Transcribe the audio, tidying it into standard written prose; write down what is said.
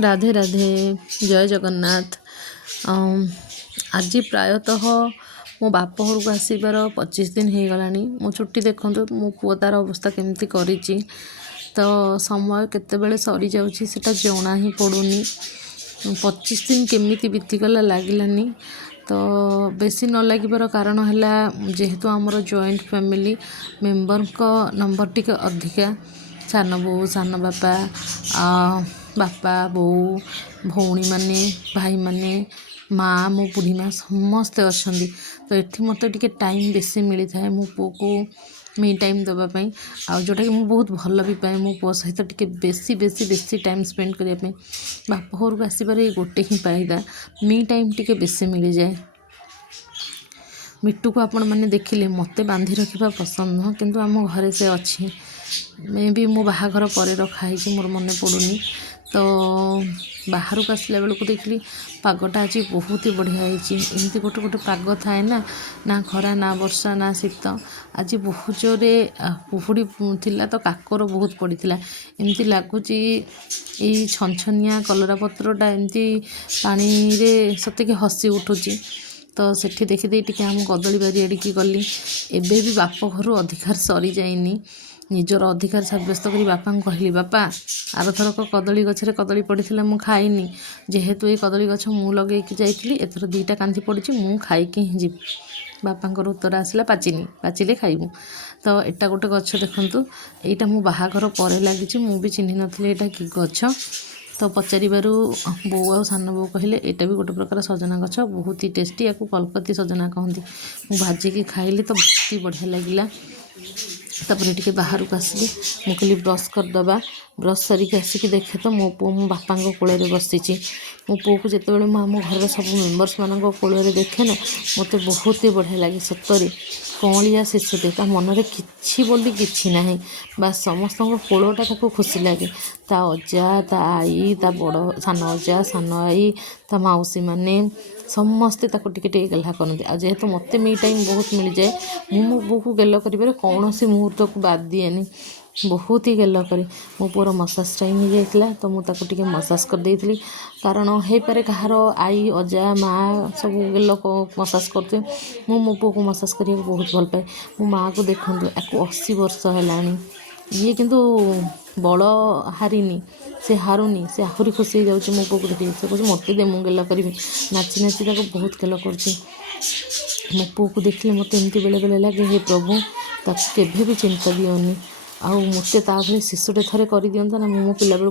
राधे राधे जय जगन्नाथ। आज प्रायतः मो बाप घर को आसबार 25 दिन हो गलानी। मो छुट्टी देखो मो पुओ तार अवस्था केमती करी तो समय केतेबेले सरी जाउछि सेटा जणा ही पड़ुनी। 25 दिन केमिति बीतीगला लगिलानी। तो बेसी न लगिबार कारण है जेहेतु आमर जॉइंट फैमिली मेंबर को नंबर टिके अधिका। सान बो सान बापा बापा बो भौणी माने भाई माने माँ मो बुढ़ी माँ समस्ते अच्छा। तो ये मत टे टाइम बेसी मिली थाए मो पु को मी टाइम देवाई आ जोटा कि मुझे बहुत भल भी पाए मो पु सहित टे बेसी बेसी बेसी टाइम स्पेंड करने बाप घर को आसबार गोटे ही फायदा मी टाइम टे बेसी मिल जाए। मिट्टू को आपण मैंने देखिले मत बांधि रखा पसंद नुह किंतु आम घरे से अच्छी मे भी मो बाहाघर पर रखाई मोर मन पड़ूनी। तो बाहर को आसला बेलू देखली पागटा आज बहुत ही बढ़िया एमती गोटे गोटे पाग थाए ना ना खरा ना वर्षा ना शीत। आज बहुत जोरे कुहुड़ी थिला तो काकर बहुत पड़ता एमती लगुच छनछनिया कलरा पत्रटा एमती पानी रे सतके हसी उठुची। तो सेठी देखिदे टिके आम कदली बारी आड़िकी गली एबे भी बाप घर अधिकार सरी जाइनी। निजर अधिकार सब्यस्त करी बापा कहली बापा आर थरक कदली गछरे कदली पड़ता मु खाइनी जेहेतु ये कदली गछ मु लगे जाइली एथर 2टा कांदी पड़ी मु खाइकी ही जीव। बापांकर उत्तर आसला पाचिनी पाचिले खाइबू। तो एटा गोटे गछ देखंतु एटा मु बाहाघर पर लगी मु भी चिन्ह नथिले एटा कि गछ। तो पचारू बो आ सान बो कहले एटा भी गोटे प्रकार सजना गछ बहुत ही टेस्टी या कलकती सजना कहती। मु भाजिकी खाइली तो बहुत ही बढ़िया लगिला। तापर टिके बाहर को आसली मु कहली ब्रश करदबा ब्रश सरिक आसिक देखे तो मो पु मो बापा कोल बसी मो पु को जिते बड़े आम घर सब मेम्बर्स मान कोल देखे ना मत बहुत ही बढ़िया लगे। सतरे कौलिया शिशुटे ता मनरे किछि बोली किछि नाही बास समस्त कोलटा ताको खुशी लगे। ता अजा ता आई ता बड़ सान अजा सान आई ता मौसी माने समस्ते टिके गेला करते। आ जेहेतु मत मी टाइम बहुत मिल जाए मु मो बो को गेल कर कौन सी मुहूर्त को बाद दिएनी बहुत ही गेल करे। मो पुअर मसाज टाइम हो जाता तो मुझे मसाज कर देती कारण हो पारे कहार आई अजा माँ सब गेल मसाज करते मो पुओ को मसाज करने बहुत भल पाए। मो माँ को देखूँ या 80 वर्ष है ये किंतु बड़ हारिनी से हारुनी से आहरी खुशी हो जाऊँगी। मो पुओ को देखिए से कहे मत दे मु गेल करी नाची नाची बहुत गेल कर मो पुओ को देखिले मत एमती बेले बेले लगे हे प्रभु ताके भी चिंता दियोनी आ मत शिशुटे थे कर दिंता ना मो पिला बेलू